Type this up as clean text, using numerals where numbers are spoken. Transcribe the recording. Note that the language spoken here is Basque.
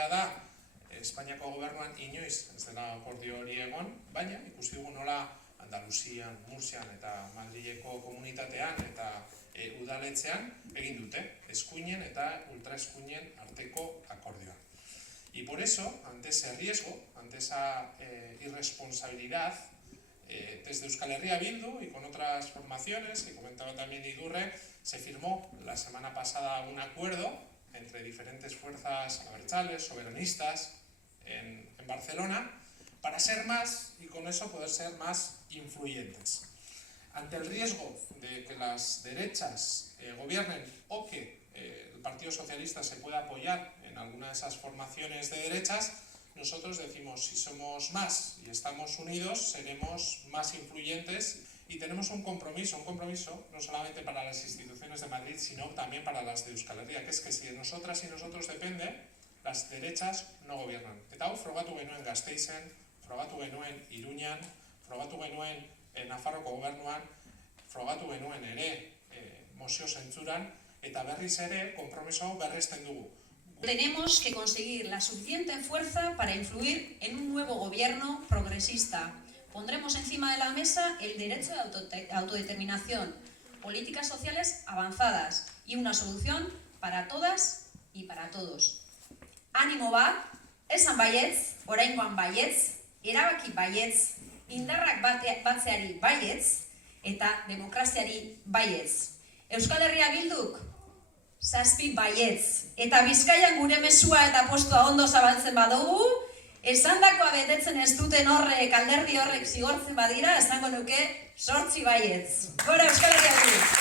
egia da, Espainiako gobernuan inoiz ez dela akordio hori egon, baina ikusi dugu nola Andaluzian, Mursian eta Madrileko komunitatean eta udaletxean egin dute, eskuinen eta ultraeskuinen arteko akordioa. Y por eso, ante ese riesgo, ante esa irresponsabilidad, desde Euskal Herria Bildu y con otras formaciones, que comentaba también Idurre, se firmó la semana pasada un acuerdo entre diferentes fuerzas abertzales, soberanistas, en Barcelona, para ser más y con eso poder ser más influyentes. Ante el riesgo de que las derechas gobiernen o que el Partido Socialista se pueda apoyar en alguna de esas formaciones de derechas, nosotros decimos, si somos más y estamos unidos, seremos más influyentes y tenemos un compromiso no solamente para las instituciones de Madrid, sino también para las de Euskal Herria, que es que si de nosotras y nosotros depende, las derechas no gobiernan. Eta hau frogatu genuen Gasteizen, frogatu genuen Iruñan, frogatu genuen Nafarroko gobernuan, frogatu genuen ere mozio zentzuran, eta berriz ere konpromiso hau berresten dugu. Tenemos que conseguir la suficiente fuerza para influir en un nuevo gobierno progresista. Pondremos encima de la mesa el derecho de autodeterminación, políticas sociales avanzadas y una solución para todas y para todos. Animo bat, esan baietz, oraingoan baietz, erabaki baietz, indarrak batzeari baietz eta demokraziari baietz. Euskal Herria Bilduk 7 baietz. Eta Bizkaian gure mezua eta postua ondo zabaltzen badugu, esandakoa betetzen ez duten horrek, alderdi horrek zigortzen badira, esango nuke 8 baietz. Gora Euskal Herria Bilduk!